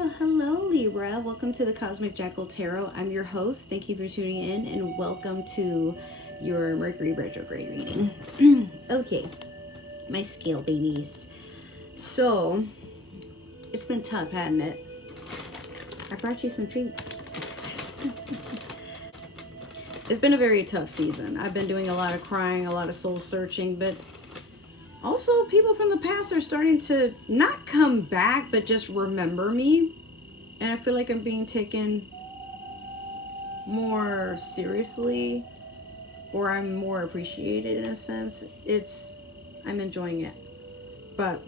Well, hello Libra. Welcome to the Cosmic Jackal Tarot. I'm your host. Thank you for tuning in and welcome to your Mercury Retrograde reading. Okay, my scale babies. So, it's been tough, hasn't it? I brought you some treats. It's been a very tough season. I've been doing a lot of crying, a lot of soul searching, but also people from the past are starting to not come back, but just remember me. And I feel like I'm being taken more seriously, or I'm more appreciated in a sense. I'm enjoying it, but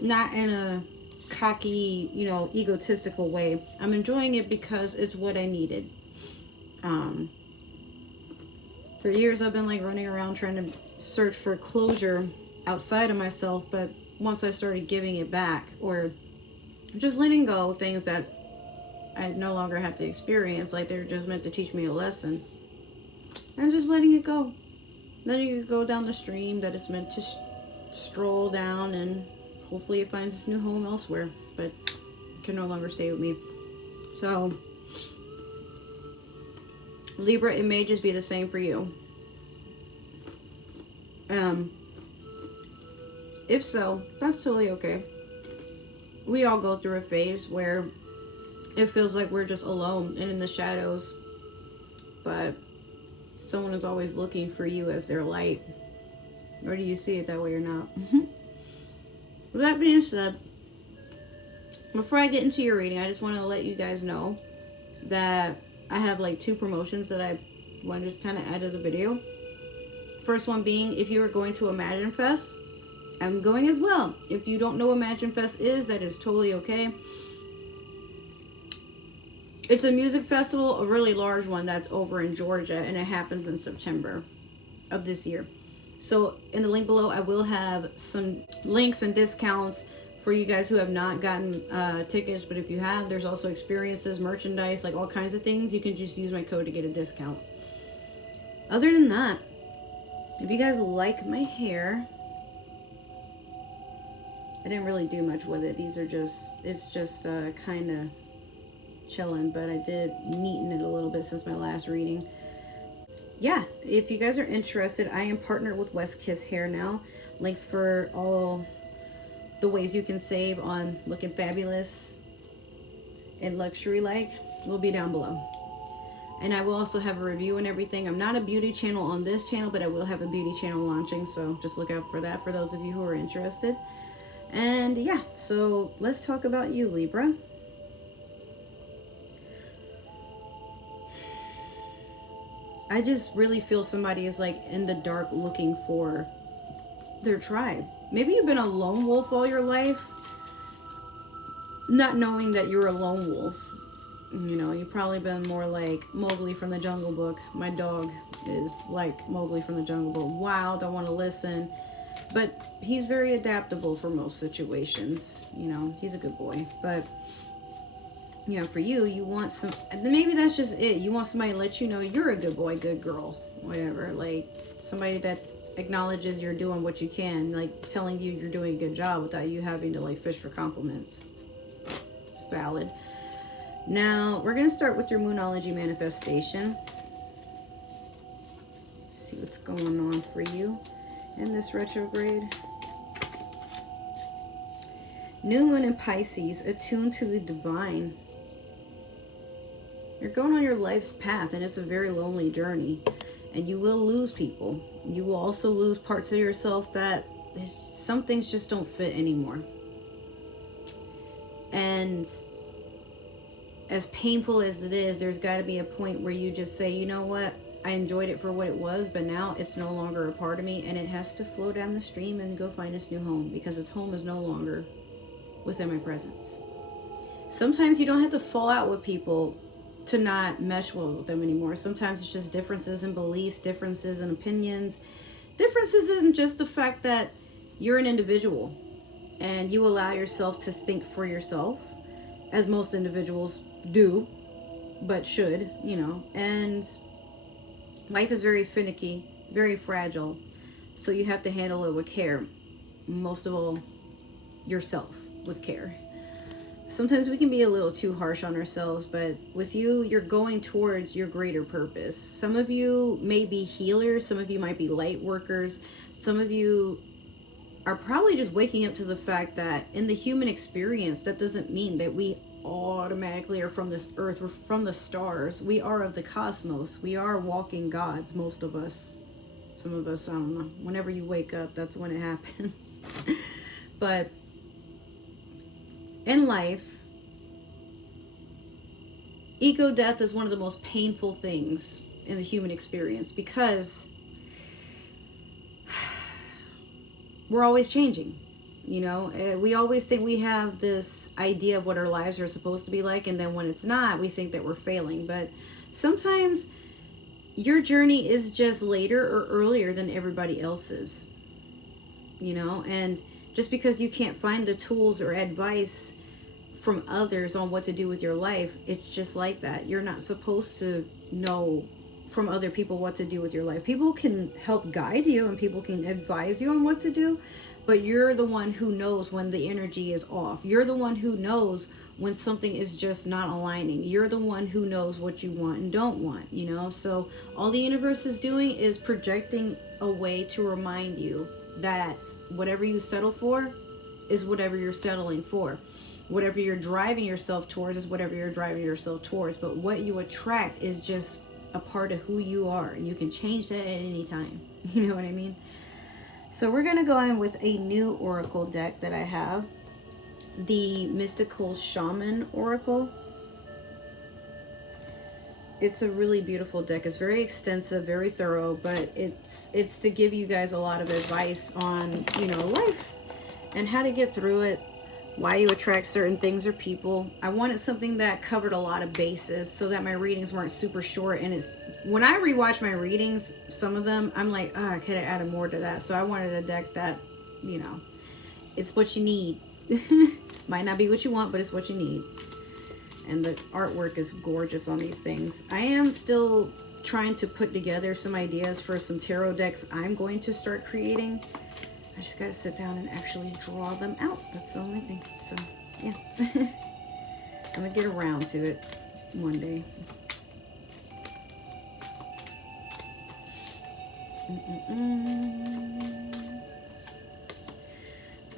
not in a cocky, egotistical way. I'm enjoying it because it's what I needed. For years I've been like running around trying to search for closure outside of myself, but once I started giving it back or just letting go of things that I no longer have to experience, like they're just meant to teach me a lesson, and just letting it go down the stream that it's meant to stroll down, and hopefully it finds its new home elsewhere, but it can no longer stay with me. So Libra, it may just be the same for you. If so, that's totally okay. We all go through a phase where it feels like we're just alone and in the shadows, but someone is always looking for you as their light. Or do you see it that way or not? With that being said, before I get into your reading, I just want to let you guys know that I have like 2 promotions that I want to just kind of add to the video. First one being, if you are going to Imagine Fest, I'm going as well. If you don't know what Imagine Fest is, that is totally okay. It's a music festival, a really large one that's over in Georgia, and it happens in September of this year. So in the link below, I will have some links and discounts for you guys who have not gotten tickets, but if you have, there's also experiences, merchandise, like all kinds of things. You can just use my code to get a discount. Other than that, if you guys like my hair, I didn't really do much with it. It's just kind of chilling, but I did neaten it a little bit since my last reading. Yeah, if you guys are interested, I am partnered with West Kiss Hair now. Links for all the ways you can save on looking fabulous and luxury like will be down below. And I will also have a review and everything. I'm not a beauty channel on this channel, but I will have a beauty channel launching, so just look out for that for those of you who are interested. And yeah, so let's talk about you, Libra. I just really feel somebody is like in the dark looking for their tribe. Maybe you've been a lone wolf all your life, not knowing that you're a lone wolf. You've probably been more like Mowgli from the Jungle Book. My dog is like Mowgli from the Jungle Book. Wild, don't want to listen. But he's very adaptable for most situations. He's a good boy. But, for you, you want some... Maybe that's just it. You want somebody to let you know you're a good boy, good girl, whatever. Like, somebody that acknowledges you're doing what you can. Like, telling you you're doing a good job without you having to, like, fish for compliments. It's valid. Now, we're going to start with your Moonology Manifestation. Let's see what's going on for you in this retrograde. New moon in Pisces, attuned to the divine. You're going on your life's path, and it's a very lonely journey. And you will lose people. You will also lose parts of yourself that some things just don't fit anymore. And as painful as it is, there's got to be a point where you just say, you know what? I enjoyed it for what it was, but now it's no longer a part of me, and it has to flow down the stream and go find its new home, because its home is no longer within my presence. Sometimes you don't have to fall out with people to not mesh well with them anymore. Sometimes it's just differences in beliefs, differences in opinions, differences in just the fact that you're an individual and you allow yourself to think for yourself, as most individuals do, but should, and life is very finicky, very fragile, so you have to handle it with care. Most of all, yourself with care. sometimes we can be a little too harsh on ourselves, but with you, you're going towards your greater purpose. Some of you may be healers, some of you might be light workers, some of you are probably just waking up to the fact that in the human experience, that doesn't mean that we automatically are from this earth. We're from the stars. We are of the cosmos. We are walking gods, most of us. Some of us, I don't know. Whenever you wake up, that's when it happens. But in life, ego death is one of the most painful things in the human experience, because we're always changing. You know, we always think we have this idea of what our lives are supposed to be like, and then when it's not, we think that we're failing. But sometimes your journey is just later or earlier than everybody else's, you know, and just because you can't find the tools or advice from others on what to do with your life, it's just like that. You're not supposed to know from other people what to do with your life. People can help guide you and people can advise you on what to do, but you're the one who knows when the energy is off. You're the one who knows when something is just not aligning. You're the one who knows what you want and don't want, you know? So all the universe is doing is projecting a way to remind you that whatever you settle for is whatever you're settling for. Whatever you're driving yourself towards is whatever you're driving yourself towards. But what you attract is just a part of who you are. And you can change that at any time. You know what I mean? So we're going to go in with a new oracle deck that I have. The Mystical Shaman Oracle. It's a really beautiful deck. It's very extensive, very thorough, but it's to give you guys a lot of advice on, you know, life and how to get through it, why you attract certain things or people. I wanted something that covered a lot of bases so that my readings weren't super short. And it's when I rewatch my readings, some of them, I'm like, oh, I could have added more to that. So I wanted a deck that, you know, it's what you need. Might not be what you want, but it's what you need. And the artwork is gorgeous on these things. I am still trying to put together some ideas for some tarot decks I'm going to start creating. I just gotta sit down and actually draw them out. That's the only thing. So, yeah. I'm gonna get around to it one day.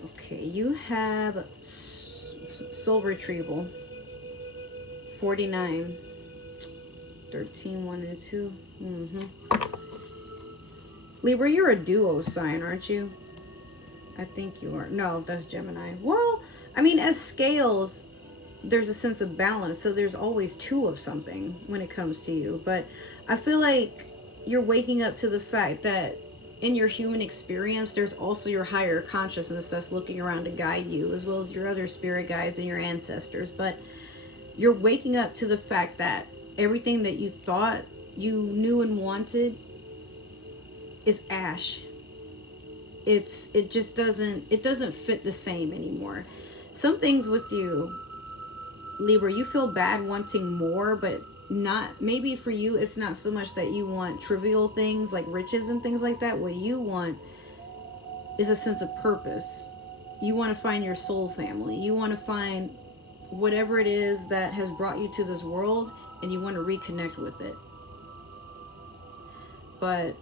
Okay, you have Soul Retrieval. 49. 13, 1 and 2. Libra, you're a duo sign, aren't you? I think you are. No, that's Gemini. Well, I mean, as scales, there's a sense of balance. So there's always two of something when it comes to you. But I feel like you're waking up to the fact that in your human experience, there's also your higher consciousness that's looking around to guide you, as well as your other spirit guides and your ancestors. But you're waking up to the fact that everything that you thought you knew and wanted is ash. It just doesn't fit the same anymore. Some things with you, Libra, you feel bad wanting more, but not, maybe for you it's not so much that you want trivial things like riches and things like that. What you want is a sense of purpose. You want to find your soul family. You want to find whatever it is that has brought you to this world, and you want to reconnect with it. But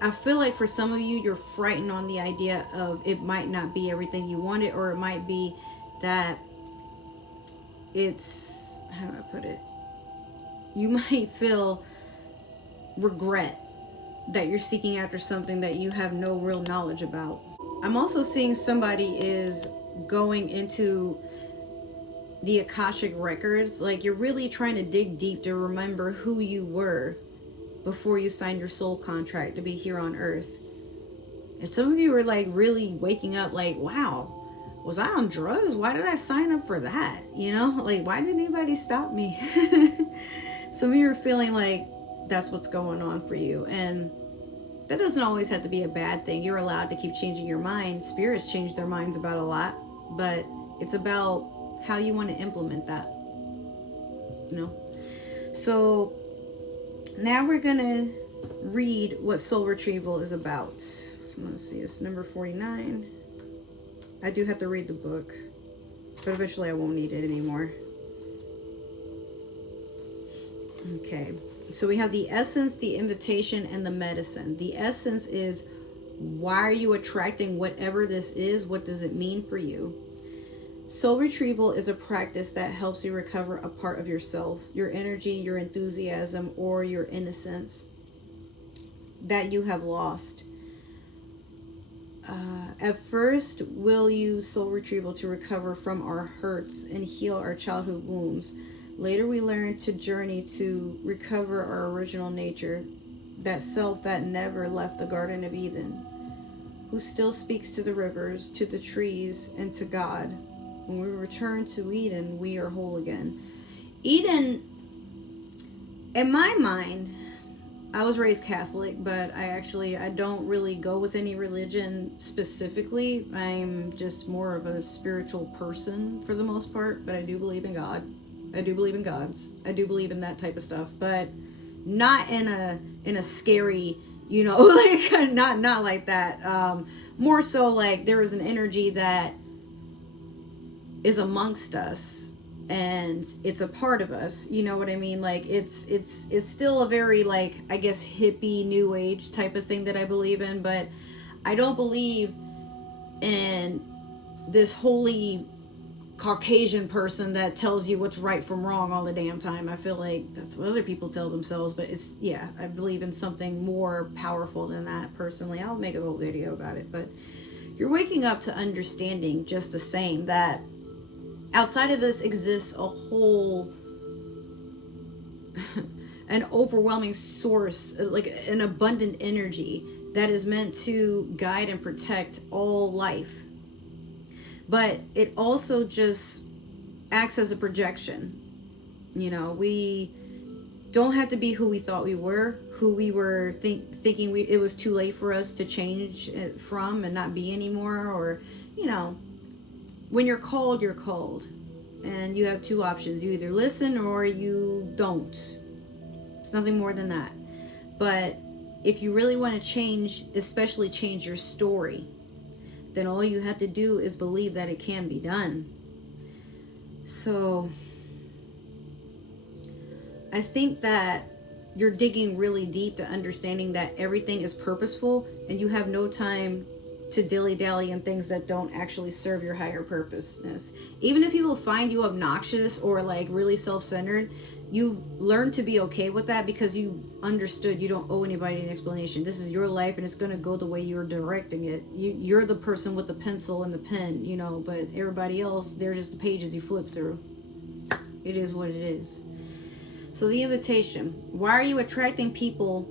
I feel like for some of you, you're frightened on the idea of it might not be everything you wanted, or it might be that it's, how do I put it? You might feel regret that you're seeking after something that you have no real knowledge about. I'm also seeing somebody is going into the Akashic records. Like, you're really trying to dig deep to remember who you were before you signed your soul contract to be here on earth. And some of you are like really waking up like, wow, was I on drugs? Why did I sign up for that? You know, like, why didn't anybody stop me? Some of you are feeling like that's what's going on for you. And that doesn't always have to be a bad thing. You're allowed to keep changing your mind. Spirits change their minds about a lot, but it's about how you want to implement that, you know? So now we're gonna read what soul retrieval is about. Let's see, it's number 49. I do have to read the book. But eventually I won't need it anymore. Okay. So we have the essence, the invitation, and the medicine. The essence is, why are you attracting whatever this is? What does it mean for you? Soul retrieval is a practice that helps you recover a part of yourself, your energy, your enthusiasm, or your innocence that you have lost. At first, we'll use soul retrieval to recover from our hurts and heal our childhood wounds. Later, we learn to journey to recover our original nature, that self that never left the Garden of Eden, who still speaks to the rivers, to the trees, and to God. When we return to Eden, we are whole again. Eden, in my mind, I was raised Catholic, but I don't really go with any religion specifically. I'm just more of a spiritual person for the most part, but I do believe in God. I do believe in gods. I do believe in that type of stuff, but not in a scary, like not like that. More so like there is an energy that is amongst us and it's a part of us, you know what I mean? Like it's still a very, like, I guess hippie new age type of thing that I believe in, but I don't believe in this holy Caucasian person that tells you what's right from wrong all the damn time. I feel like that's what other people tell themselves, but I believe in something more powerful than that personally. I'll make a whole video about it, but you're waking up to understanding just the same that outside of us exists a whole an overwhelming source, like an abundant energy that is meant to guide and protect all life. But it also just acts as a projection. We don't have to be who we thought we were, who we were thinking it was too late for us to change it from and not be anymore. Or, when you're called, you're called. And you have two options. You either listen or you don't. It's nothing more than that. But if you really want to change, especially change your story, then all you have to do is believe that it can be done. So I think that you're digging really deep to understanding that everything is purposeful and you have no time to dilly-dally in things that don't actually serve your higher purposeness. Even if people find you obnoxious or like really self-centered, you've learned to be okay with that because you understood you don't owe anybody an explanation. This is your life and it's going to go the way you're directing it. You're the person with the pencil and the pen, but everybody else, they're just the pages you flip through. It is what it is. So the invitation, why are you attracting people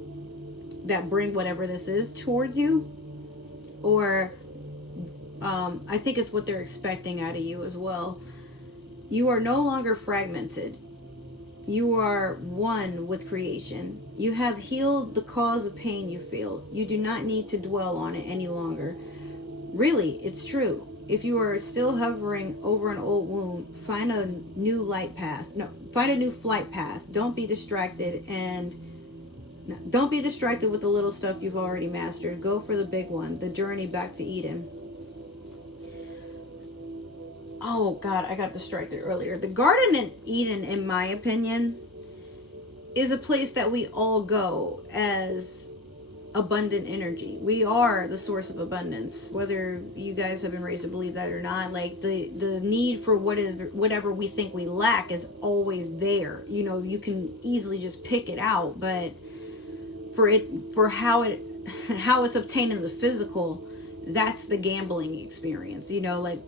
that bring whatever this is towards you? Or I think it's what they're expecting out of you as well. You are no longer fragmented. You are one with creation. You have healed the cause of pain you feel. You do not need to dwell on it any longer. Really, it's true. If you are still hovering over an old wound, find a new light path. No, find a new flight path. Don't be distracted don't be distracted with the little stuff you've already mastered. Go for the big one, the journey back to Eden. Oh God, I got distracted earlier. The Garden of Eden, in my opinion, is a place that we all go as abundant energy. We are the source of abundance, whether you guys have been raised to believe that or not. Like the need for whatever we think we lack is always there. You can easily just pick it out, but for how it's obtained in the physical, that's the gambling experience. Like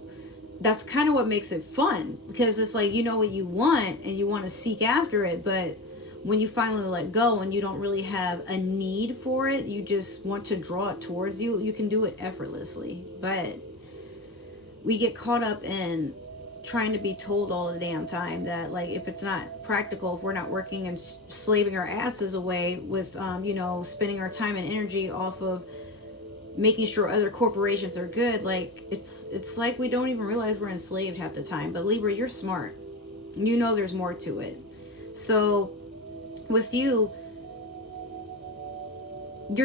that's kind of what makes it fun, because it's like what you want and you want to seek after it, but when you finally let go and you don't really have a need for it, you just want to draw it towards you, you can do it effortlessly. But we get caught up in trying to be told all the damn time that, like, if it's not practical, if we're not working and slaving our asses away with spending our time and energy off of making sure other corporations are good, like it's like we don't even realize we're enslaved half the time. But Libra, you're smart. There's more to it. So with you're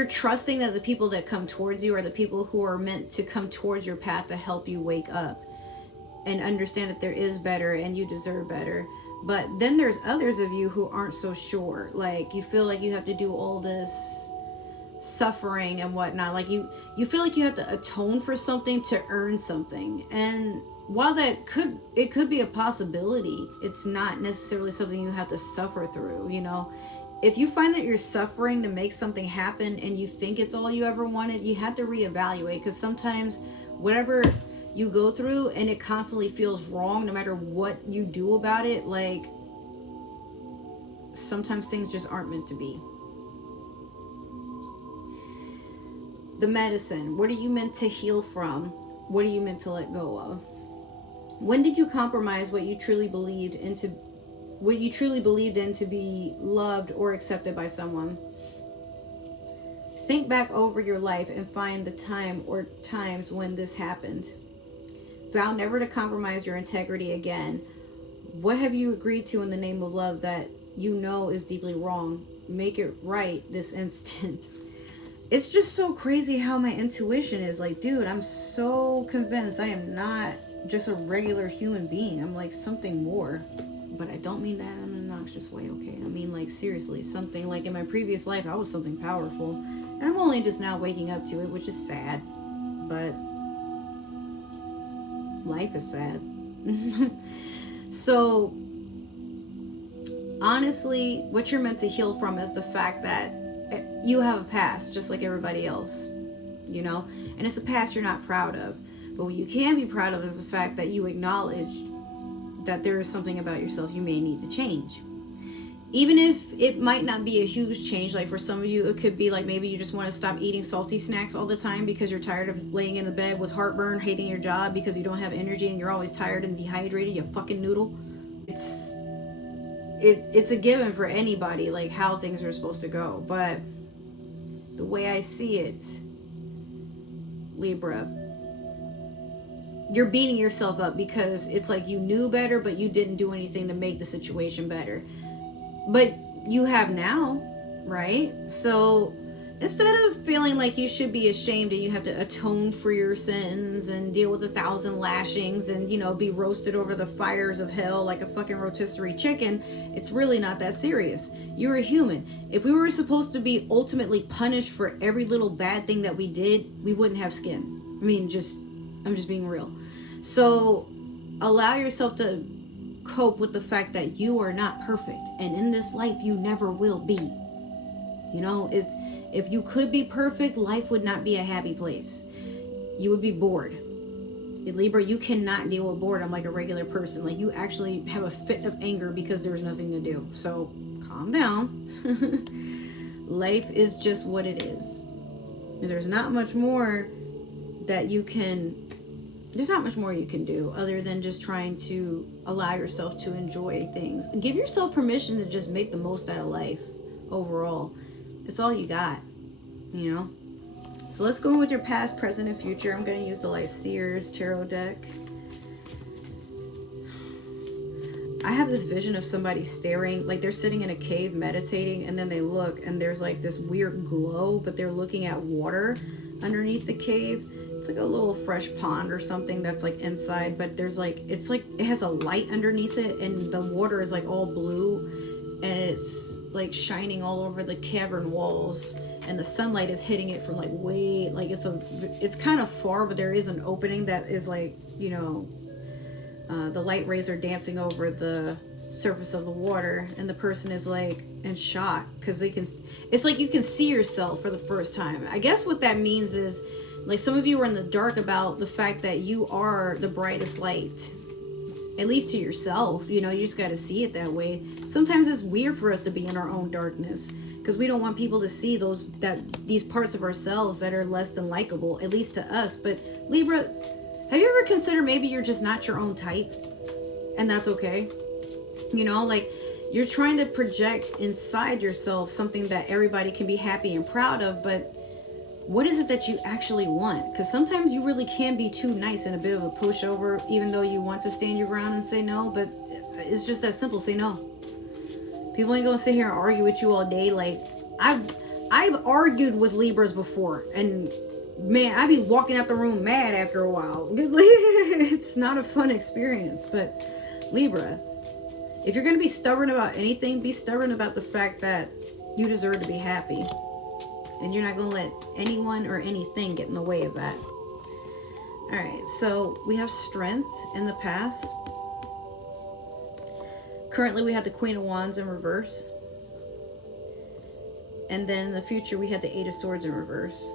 trusting that the people that come towards you are the people who are meant to come towards your path to help you wake up. and understand that there is better and you deserve better. But then there's others of you who aren't so sure. Like, you feel like you have to do all this suffering and whatnot. Like, you feel like you have to atone for something to earn something. And while it could be a possibility, it's not necessarily something you have to suffer through, you know. If you find that you're suffering to make something happen and you think it's all you ever wanted, you have to reevaluate, because sometimes whatever you go through and it constantly feels wrong no matter what you do about it, like, sometimes things just aren't meant to be. The Medicine. What are you meant to heal from? What are you meant to let go of? When did you compromise what you truly believed in to be loved or accepted by someone? Think back over your life and find the time or times when this happened. Vow never to compromise your integrity again. What have you agreed to in the name of love that you know is deeply wrong? Make it right this instant. It's just so crazy how my intuition is like, dude, I'm so convinced I am not just a regular human being. I'm like something more. But I don't mean that in an obnoxious way, okay? I mean, like, seriously, something like in my previous life, I was something powerful. And I'm only just now waking up to it, which is sad. But life is sad. So, honestly, what you're meant to heal from is the fact that you have a past, just like everybody else, you know? And it's a past you're not proud of. But what you can be proud of is the fact that you acknowledged that there is something about yourself you may need to change. Even if it might not be a huge change, like for some of you, it could be like maybe you just want to stop eating salty snacks all the time because you're tired of laying in the bed with heartburn, hating your job because you don't have energy and you're always tired and dehydrated, you fucking noodle. It's a given for anybody, like how things are supposed to go. But the way I see it, Libra, you're beating yourself up because it's like you knew better, but you didn't do anything to make the situation better. But you have now, right? So instead of feeling like you should be ashamed and you have to atone for your sins and deal with 1,000 lashings and, you know, be roasted over the fires of hell like a fucking rotisserie chicken, it's really not that serious. You're a human. If we were supposed to be ultimately punished for every little bad thing that we did, we wouldn't have skin. I mean, I'm just being real. So allow yourself to cope with the fact that you are not perfect, and in this life you never will be. You know, if you could be perfect, life would not be a happy place. You would be bored. Libra, you cannot deal with boredom like a regular person. Like, you actually have a fit of anger because there's nothing to do. So calm down. Life is just what it is. There's not much more you can do other than just trying to allow yourself to enjoy things. Give yourself permission to just make the most out of life overall. It's all you got, you know? So let's go in with your past, present, and future. I'm going to use the Light Seers Tarot deck. I have this vision of somebody staring, like they're sitting in a cave meditating, and then they look and there's like this weird glow, but they're looking at water underneath the cave. It's like a little fresh pond or something that's like inside, but there's like, it's like it has a light underneath it, and the water is like all blue, and it's like shining all over the cavern walls, and the sunlight is hitting it from like way, like it's kind of far, but there is an opening that is like, you know, the light rays are dancing over the surface of the water, and the person is like in shock because it's like you can see yourself for the first time. I guess what that means is, like, some of you are in the dark about the fact that you are the brightest light, at least to yourself. You know, you just got to see it that way. Sometimes it's weird for us to be in our own darkness because we don't want people to see these parts of ourselves that are less than likable, at least to us. But Libra, have you ever considered maybe you're just not your own type, and that's okay? You know, like, you're trying to project inside yourself something that everybody can be happy and proud of, but what is it that you actually want? Because sometimes you really can be too nice and a bit of a pushover, even though you want to stand your ground and say no. But it's just that simple. Say no. People ain't gonna sit here and argue with you all day. Like, I've argued with Libras before, and man, I'd be walking out the room mad after a while. It's not a fun experience. But Libra, if you're going to be stubborn about anything, be stubborn about the fact that you deserve to be happy. And you're not going to let anyone or anything get in the way of that. Alright, so we have strength in the past. Currently we have the Queen of Wands in reverse. And then in the future we had the Eight of Swords in reverse.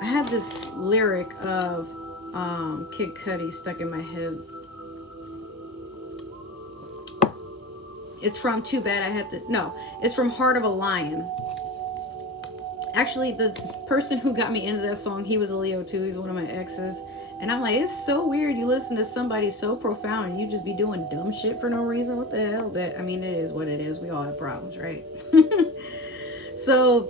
I had this lyric of Kid Cudi stuck in my head. It's from Too Bad I Had to... No, it's from Heart of a Lion. Actually, the person who got me into that song, he was a Leo too. He's one of my exes. And I'm like, it's so weird. You listen to somebody so profound and you just be doing dumb shit for no reason. What the hell? But I mean, it is what it is. We all have problems, right? So,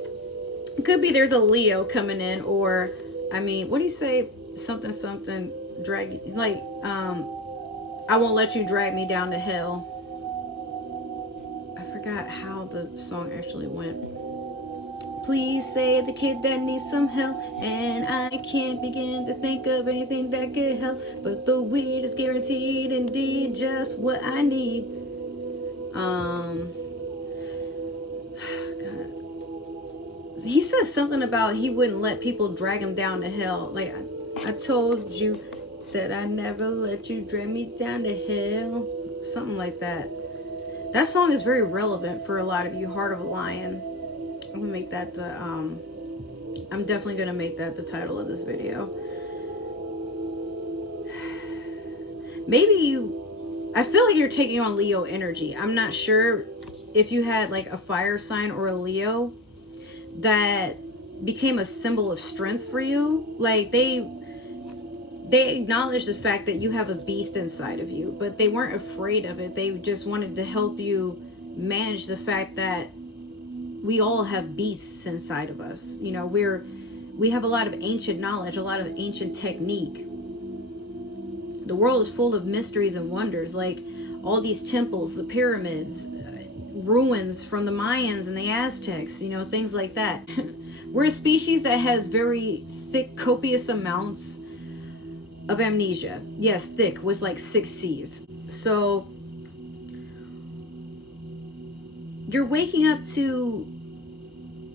it could be there's a Leo coming in, or, I mean, what do you say? Something, drag, like, I won't let you drag me down to hell. I forgot how the song actually went. Please save the kid that needs some help, and I can't begin to think of anything that could help, but the weed is guaranteed indeed just what I need. God. He says something about he wouldn't let people drag him down to hell. Like, I told you that I never let you drag me down to hell. Something like that. That song is very relevant for a lot of you. Heart of a Lion. I'm gonna make that the I'm definitely gonna make that the title of this video. Maybe I feel like you're taking on Leo energy. I'm not sure if you had like a fire sign or a Leo that became a symbol of strength for you. Like they acknowledge the fact that you have a beast inside of you, but they weren't afraid of it. They just wanted to help you manage the fact that we all have beasts inside of us. You know, we have a lot of ancient knowledge, a lot of ancient technique. The world is full of mysteries and wonders, like all these temples, the pyramids, ruins from the Mayans and the Aztecs, you know, things like that. We're a species that has very thick, copious amounts of amnesia. Yes, thick, with like 6 C's. So you're waking up to,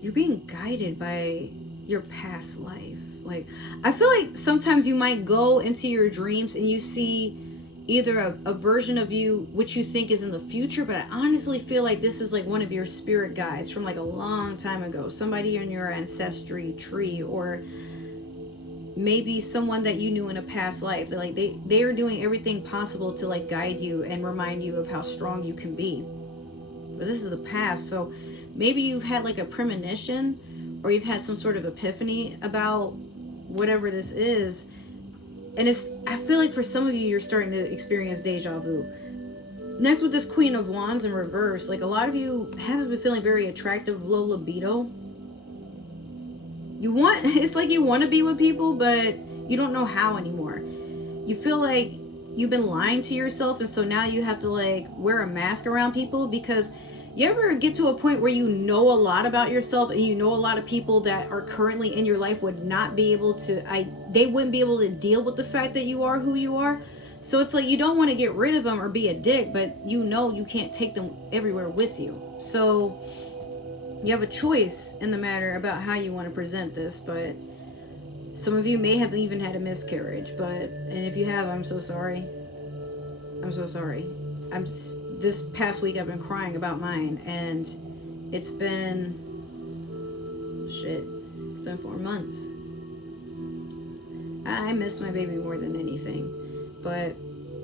you're being guided by your past life. Like, I feel like sometimes you might go into your dreams and you see either a version of you which you think is in the future, but I honestly feel like this is like one of your spirit guides from like a long time ago. Somebody in your ancestry tree, or maybe someone that you knew in a past life. Like they are doing everything possible to like guide you and remind you of how strong you can be. But this is the past, so maybe you've had like a premonition, or you've had some sort of epiphany about whatever this is. And I feel like for some of you, you're starting to experience deja vu. Next, with this Queen of Wands in reverse, like a lot of you haven't been feeling very attractive, low libido. It's like you want to be with people, but you don't know how anymore. You feel like you've been lying to yourself, and so now you have to like wear a mask around people. Because you ever get to a point where you know a lot about yourself, and you know a lot of people that are currently in your life would not be able to, they wouldn't be able to deal with the fact that you are who you are. So it's like you don't want to get rid of them or be a dick, but you know you can't take them everywhere with you. So you have a choice in the matter about how you want to present this. But some of you may have even had a miscarriage, and if you have, I'm so sorry. I'm so sorry. This past week I've been crying about mine, and it's been 4 months. I miss my baby more than anything. But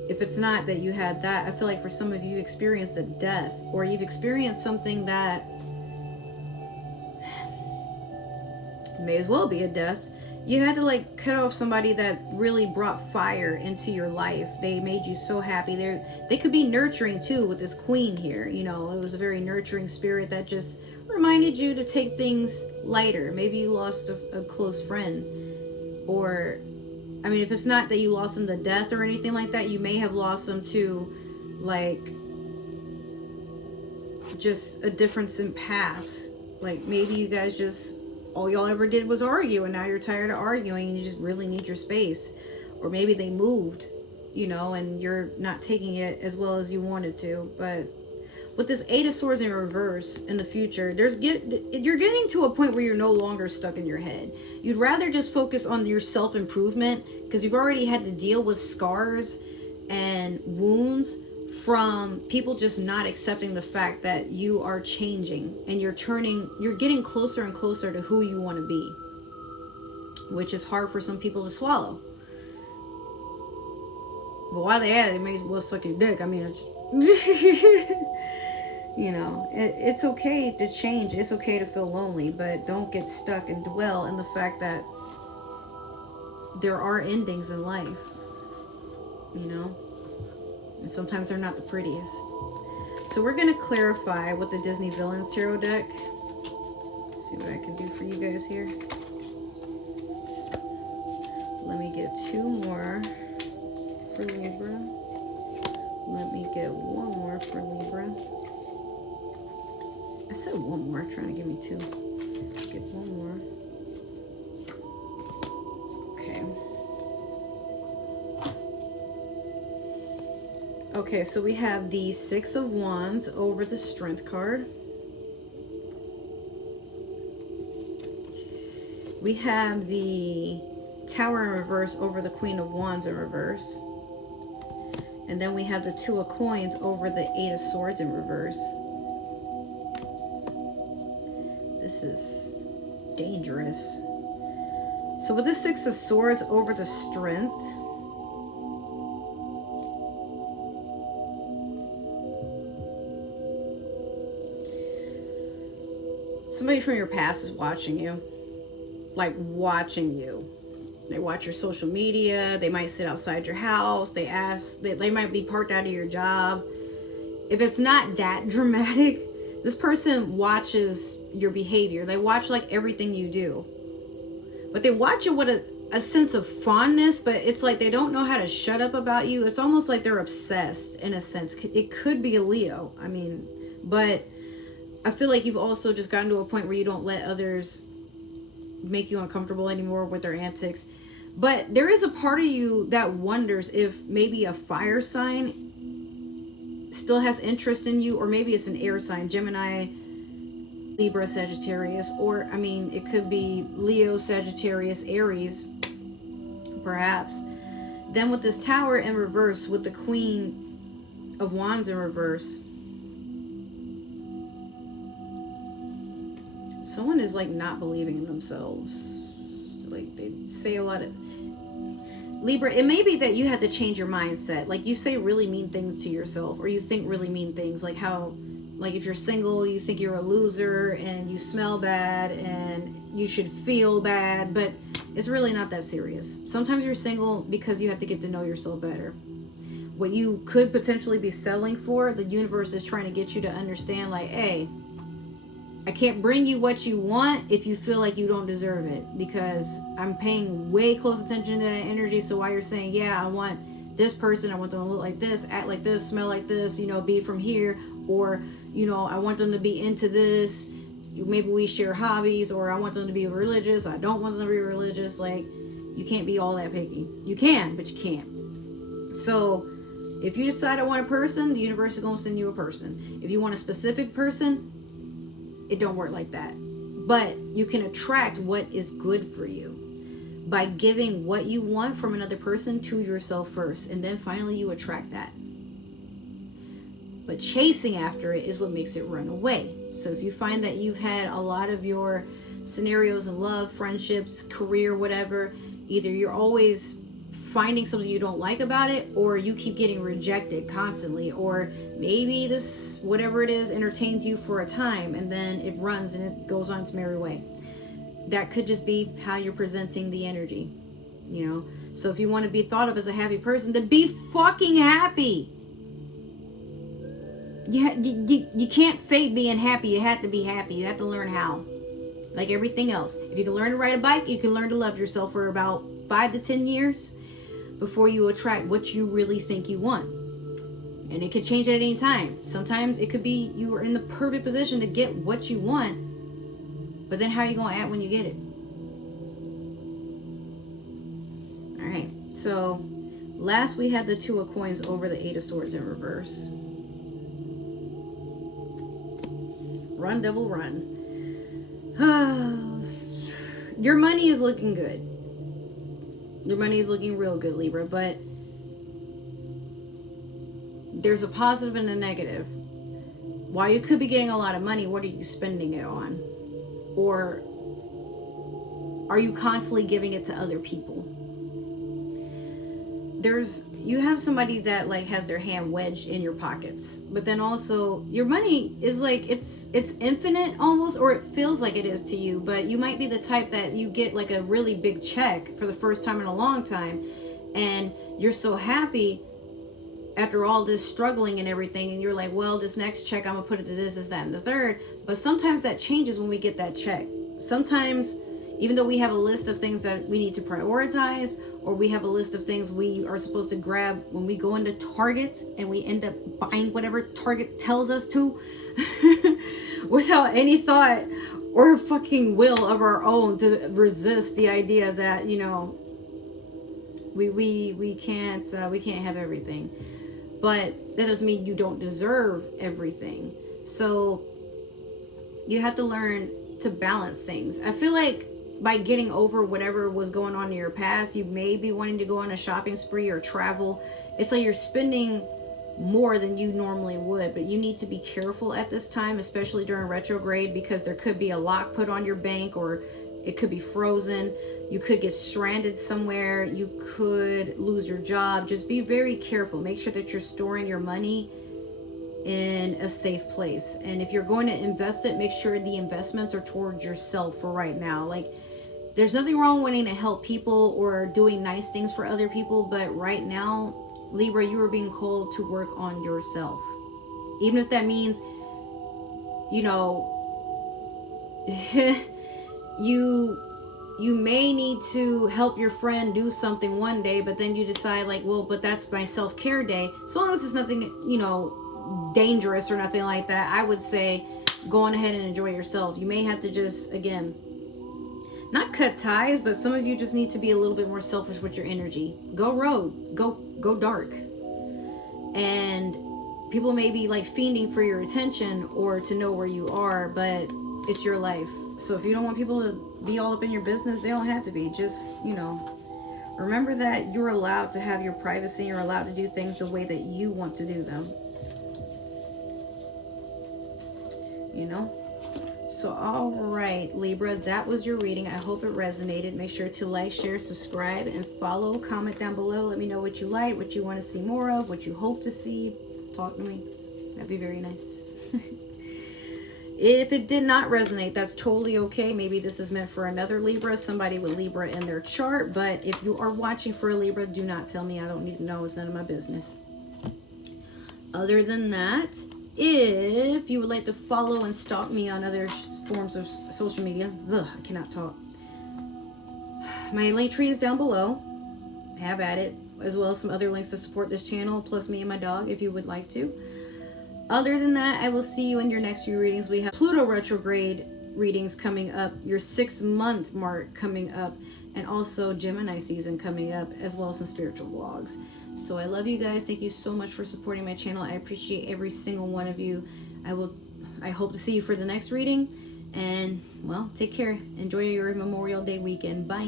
if it's not that you had that, I feel like for some of you, experienced a death, or you've experienced something that may as well be a death. You had to like cut off somebody that really brought fire into your life. They made you so happy. They could be nurturing too, with this queen here. You know, it was a very nurturing spirit that just reminded you to take things lighter. Maybe you lost a close friend, or I mean, if it's not that you lost them to death or anything like that, you may have lost them to like just a difference in paths. Like maybe you guys just, all y'all ever did was argue, and now you're tired of arguing and you just really need your space. Or maybe they moved, you know, and you're not taking it as well as you wanted to. But with this Eight of Swords in reverse in the future, you're getting to a point where you're no longer stuck in your head. You'd rather just focus on your self-improvement, because you've already had to deal with scars and wounds from people just not accepting the fact that you are changing, and you're getting closer and closer to who you want to be, which is hard for some people to swallow. But while they at it, they may as well suck your dick. I mean, it's you know, it's okay to change. It's okay to feel lonely, but don't get stuck and dwell in the fact that there are endings in life, you know, and sometimes they're not the prettiest. So we're going to clarify with the Disney Villains Tarot deck. Let's see what I can do for you guys here. Let me get 2 more for Libra. Let me get 1 more for Libra. I said 1 more, trying to give me 2. Get 1 more. Okay, so we have the 6 of Wands over the Strength card. We have the Tower in reverse over the Queen of Wands in reverse. And then we have the 2 of Coins over the 8 of Swords in reverse. This is dangerous. So with the 6 of Swords over the Strength, somebody from your past is watching you. Like watching you. They watch your social media. They might sit outside your house. They might be parked out of your job. If it's not that dramatic, this person watches your behavior. They watch like everything you do. But they watch it with a sense of fondness, but it's like they don't know how to shut up about you. It's almost like they're obsessed in a sense. It could be a Leo. I mean, but I feel like you've also just gotten to a point where you don't let others make you uncomfortable anymore with their antics. But there is a part of you that wonders if maybe a fire sign still has interest in you, or maybe it's an air sign, Gemini, Libra, Sagittarius, or I mean it could be Leo, Sagittarius, Aries perhaps. Then with this Tower in reverse, with the Queen of Wands in reverse, someone is like not believing in themselves. Like they say a lot of Libra. It may be that you had to change your mindset. Like you say really mean things to yourself, or you think really mean things, like how, like if you're single, you think you're a loser and you smell bad and you should feel bad, but it's really not that serious. Sometimes you're single because you have to get to know yourself better. What you could potentially be settling for, the universe is trying to get you to understand, like, hey, I can't bring you what you want if you feel like you don't deserve it, because I'm paying way close attention to that energy. So while you're saying, yeah, I want this person, I want them to look like this, act like this, smell like this, you know, be from here, or, you know, I want them to be into this, maybe we share hobbies, or I want them to be religious, I don't want them to be religious. Like, you can't be all that picky. You can, but you can't. So if you decide I want a person, the universe is going to send you a person. If you want a specific person, it don't work like that. But you can attract what is good for you by giving what you want from another person to yourself first, and then finally you attract that. But chasing after it is what makes it run away. So if you find that you've had a lot of your scenarios in love, friendships, career, whatever, either you're always finding something you don't like about it, or you keep getting rejected constantly, or maybe this whatever it is entertains you for a time and then it runs and it goes on its merry way. That could just be how you're presenting the energy, you know. So if you want to be thought of as a happy person, then be fucking happy. You can't fake being happy. You have to be happy. You have to learn how, like everything else. If you can learn to ride a bike, you can learn to love yourself for about 5 to 10 years before you attract what you really think you want. And it could change at any time. Sometimes it could be you are in the perfect position to get what you want, but then how are you going to act when you get it? All right, so last we had the Two of Coins over the Eight of Swords in reverse. Run, devil, run. Your money is looking good. Your money is looking real good, Libra, but there's a positive and a negative. While you could be getting a lot of money, what are you spending it on? Or are you constantly giving it to other people? You have somebody that like has their hand wedged in your pockets, but then also your money is like it's infinite almost, or it feels like it is to you. But you might be the type that you get like a really big check for the first time in a long time, and you're so happy after all this struggling and everything, and you're like, well, this next check I'm gonna put it to this, that, and the third. But sometimes that changes when we get that check. Sometimes, even though we have a list of things that we need to prioritize, or we have a list of things we are supposed to grab when we go into Target and we end up buying whatever Target tells us to without any thought or fucking will of our own to resist the idea that, you know, we can't have everything. But that doesn't mean you don't deserve everything. So you have to learn to balance things. I feel like by getting over whatever was going on in your past, you may be wanting to go on a shopping spree or travel. It's like you're spending more than you normally would, but you need to be careful at this time, especially during retrograde, because there could be a lock put on your bank, or it could be frozen. You could get stranded somewhere. You could lose your job. Just be very careful. Make sure that you're storing your money in a safe place. And if you're going to invest it, make sure the investments are towards yourself for right now. Like, there's nothing wrong wanting to help people or doing nice things for other people, but right now, Libra, you are being called to work on yourself. Even if that means, you know, you may need to help your friend do something one day, but then you decide like, well, but that's my self-care day. So long as it's nothing, you know, dangerous or nothing like that, I would say go on ahead and enjoy yourself. You may have to just, again, not cut ties, but some of you just need to be a little bit more selfish with your energy. Go rogue, go dark. And people may be like fiending for your attention or to know where you are, but it's your life. So if you don't want people to be all up in your business, they don't have to be. Just, you know, remember that you're allowed to have your privacy. You're allowed to do things the way that you want to do them. You know? So, all right, Libra, that was your reading. I hope it resonated. Make sure to like, share, subscribe, and follow. Comment down below. Let me know what you like, what you want to see more of, what you hope to see. Talk to me. That'd be very nice. If it did not resonate, that's totally okay. Maybe this is meant for another Libra, somebody with Libra in their chart. But if you are watching for a Libra, do not tell me. I don't need to know. It's none of my business. Other than that, if you would like to follow and stalk me on other forms of social media, I cannot talk. My link tree is down below. Have at it, as well as some other links to support this channel, plus me and my dog if you would like to. Other than that, I will see you in your next few readings. We have Pluto retrograde readings coming up, your 6-month mark coming up, and also Gemini season coming up, as well as some spiritual vlogs. So I love you guys. Thank you so much for supporting my channel. I appreciate every single one of you. I hope to see you for the next reading. And, well, take care. Enjoy your Memorial Day weekend. Bye.